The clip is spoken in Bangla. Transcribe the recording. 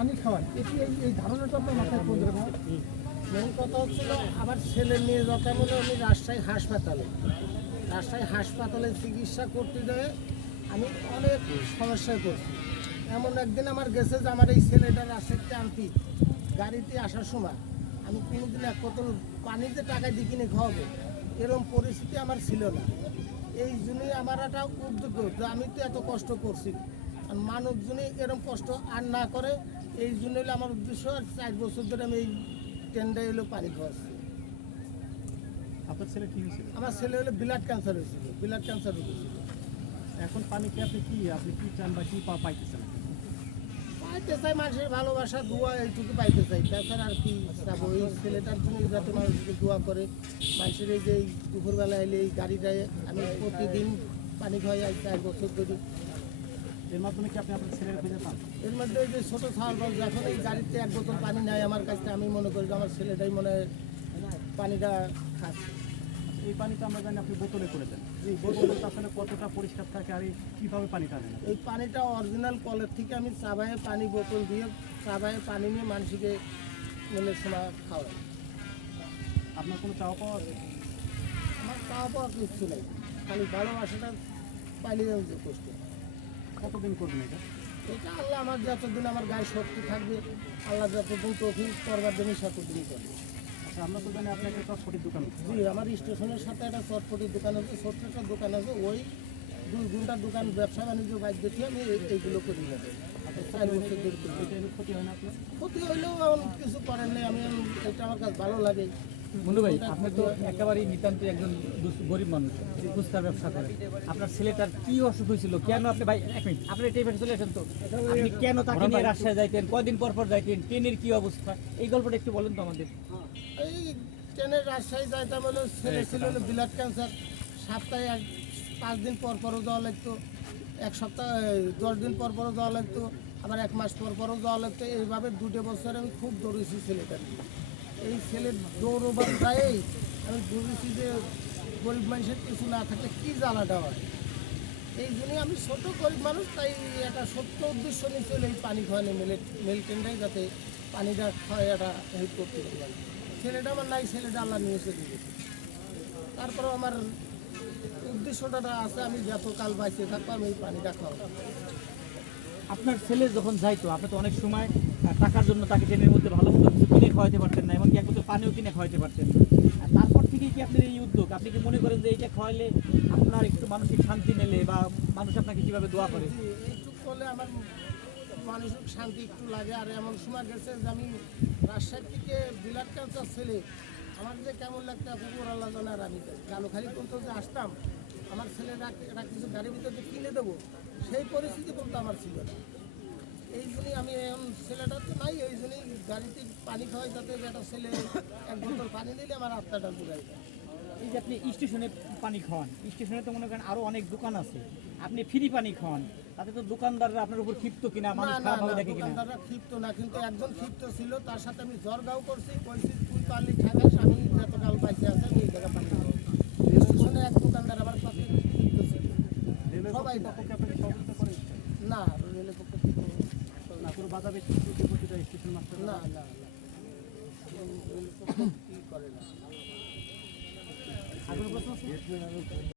পানি খাওয়ান, এটি এই ধারণাটা আপনার মাথায় পড়বে না? মেন কথা হচ্ছিল আমার ছেলে নিয়ে যেতে বলে আমি রাজশাহী হাসপাতালে চিকিৎসা করতে গিয়ে আমি অনেক সমস্যায় পড়ছি। এমন একদিন আমার গেছে যে আমার এই ছেলেটা রাজশাহীতে আনতি গাড়িতে আসার সময় আমি কোনোদিন এক বোতল পানিতে টাকা দিয়ে কিনে খাওয়াবো এরকম পরিস্থিতি আমার ছিল না। এই জন্যই আমার একটা উদ্যোগ যে আমি তো এত কষ্ট করছি আর মানুষজনই এরকম কষ্ট আর না করে, এই জন্য হলো আমার উদ্দেশ্য। আর 4 বছর ধরে আমি এই টেন্ডায় হলো পানি খাওয়াচ্ছি। আপনার ছেলে কি হয়েছিল? আমার ছেলে হলো ব্লাড ক্যান্সার হয়েছিল, ব্লাড ক্যান্সার হয়েছিল। এখন পানি কি আপনি কি চান বা কি পাইতেছেন? পাইতে চাই মানুষের ভালোবাসা দোয়া, এইটুকু পাইতে চাই। তাছাড়া আর কি চাবো? এই ছেলেটার জন্য যাতে মানুষকে দোয়া করে, মানুষের এই যে দুপুরবেলা এলে এই গাড়িটায় আমি প্রতিদিন পানি খাওয়াই আজ 4 বছর ধরে। এর মাধ্যমে কি আপনি আপনার ছেলের খুঁজে পান? এর মধ্যে ওই যে ছোটো ছাওয়াল যখন এই গাড়িতে 1 বোতল পানি নেয় আমার কাছে, আমি মনে করি যে আমার ছেলেটাই মনে হয় পানিটা খাচ্ছে। এই পানিটা আমরা জানি আপনি বোতলে করে দেন, এই বোতলটা আসলে কতটা পরিষ্কার থাকে আর কীভাবে পানিটা নেন? এই পানিটা অরিজিনাল কলের থেকে আমি চাবায়ে পানি বোতল দিয়ে চাবায়ে পানি নিয়ে মানুষকে মিলে সময় খাওয়াই। আপনার কোনো চাওয়া পাওয়া আছে? আমার চাওয়া পাওয়া কিচ্ছু নেই, খালি ভালোবাসাটা পাইলে যথেষ্ট। কতদিন করবেন এটা? এটা আল্লাহ আমার যতদিন আমার গায়ে শক্তি থাকবে, আল্লাহ যতদিন তৌফিক করবার জন্য ততদিনই করবে। আচ্ছা, আমরা তো জানি আপনার একটা চটপটির দোকান আছে। জি, আমার স্টেশনের সাথে একটা চটপটির দোকান আছে, ছোট্ট একটা দোকান আছে। ওই 2 ঘন্টার দোকান ব্যবসা বাণিজ্য বাইক দেখি আমি এইগুলো করি না। আপনার 4 বছর ধরে করি। এটা এর ক্ষতি হয় না আপনার? ক্ষতি হইলেও এমন কিছু করেন নেই, আমি এটা আমার কাছে ভালো লাগে। মুন্নু ভাই, আপনি তো একেবারেই নিতান্তই একজন গরিব মানুষ, ফুচকার ব্যবসা করেন। আপনার ছেলেটার কি অসুখ হয়েছিল? কেন আপনি ভাই এক মিনিট, আপনি এই পাশে চলে আসেন তো, আপনি কেন তাকে নিয়ে রাজশাহী যাইতেন, কয়দিন পর পর যাইতেন, ট্রেনের কি অবস্থা, এই গল্পটা একটু বলেন তো আমাদের। এই ট্রেনের রাজশাহী যাইতাম হলো, ছেলে ছিল হলো ব্লাড ক্যান্সার। সপ্তাহে 5 দিন পর পরও যাওয়া লাগতো, 1 সপ্তাহ 10 দিন পর পরও যাওয়া লাগতো, আবার 1 মাস পর পরও যাওয়া লাগতো। এইভাবে 2 বছর আমি খুব দৌড়েছি ছেলেটা। এই ছেলের দৌড়বার গায়েই আমি বুঝেছি যে গরিব মানুষের কিছু না থাকলে কী জ্বালাটা হয়। এই জন্যই আমি ছোট গরিব মানুষ, তাই একটা সত্য উদ্দেশ্য নিয়ে চলে এই পানি খাওয়ানো মিল টেন্ডাই যাতে পানিটা খাওয়াই একটা হেল্প করতে পারি। ছেলেটা আমার নাই, ছেলেটা আল্লাহ নিয়ে চলে গেছে। তারপরেও আমার উদ্দেশ্যটা আছে, আমি যতকাল বাইসে থাকবো আমি এই পানিটা খাওয়াবো। আপনার ছেলে যখন যাইতো, আপনি তো অনেক সময় টাকার জন্য তাকে ট্রেনের মধ্যে ভালো মতো কিছু কিনে খাওয়াতে পারতেন না, এমনকি এক বোতল পানিও কিনে খাওয়াতে পারতেন না। আর তারপর থেকেই কি আপনার এই উদ্যোগ, আপনি কি মনে করেন যে এইটা খাওয়াইলে আপনার একটু মানসিক শান্তি মেলে বা মানুষ আপনাকে কীভাবে দোয়া করে? এইটুক করলে আমার মানসিক শান্তি একটু লাগে। আর এমন সময় গেছে যে আমি রাজশাহী থেকে ব্লাড ক্যান্সার ছেলে, আমার যে কেমন লাগতো কুকুর আল্লাহ জানে। আর আমি কালোখালি পর্যন্ত যে আসতাম, আমার ছেলেরা এটা কিছু গাড়ির ভিতরে কিনে দেবো সেই পরিস্থিতি পর্যন্ত আমার ছিল না। এই জন্যই আমি এখন ছেলেটা তো নাই, এই জন্যই গাড়িতে পানি খাওয়াই, যাতে একটা ছেলে 1 বোতল পানি দিলে আমার আত্মাটা পুরাই যায়। এই যে আপনি স্টেশনে পানি খাওয়ান, স্টেশনে তো মনে করেন আরও অনেক দোকান আছে, আপনি ফ্রি পানি খাওয়ান, তাতে তো দোকানদাররা আপনার উপর ক্ষিপ্ত কিনা, মানুষ খারাপভাবে দেখে কিনা? দোকানদাররা ক্ষিপ্ত না, কিন্তু একজন ক্ষিপ্ত ছিল, তার সাথে আমি জরগাও করছি, কইছি তুই পারলি ঠেকাস, আমি যতকাল বাইসে আছে আমি এই জায়গা পানি খাবো। স্টেশনে এক দোকানদার আবার পাশে ক্ষিপ্ত ছিল, সবাই না। আপনাকে সহযোগিতা করে না, রেলের পক্ষ থেকে না কোনো বাধা ব্যক্তি প্রতিটা স্টেশন মাস্টার? না না না, রেলের পক্ষ কি করে না। আগ্রহ প্রশ্ন আছে?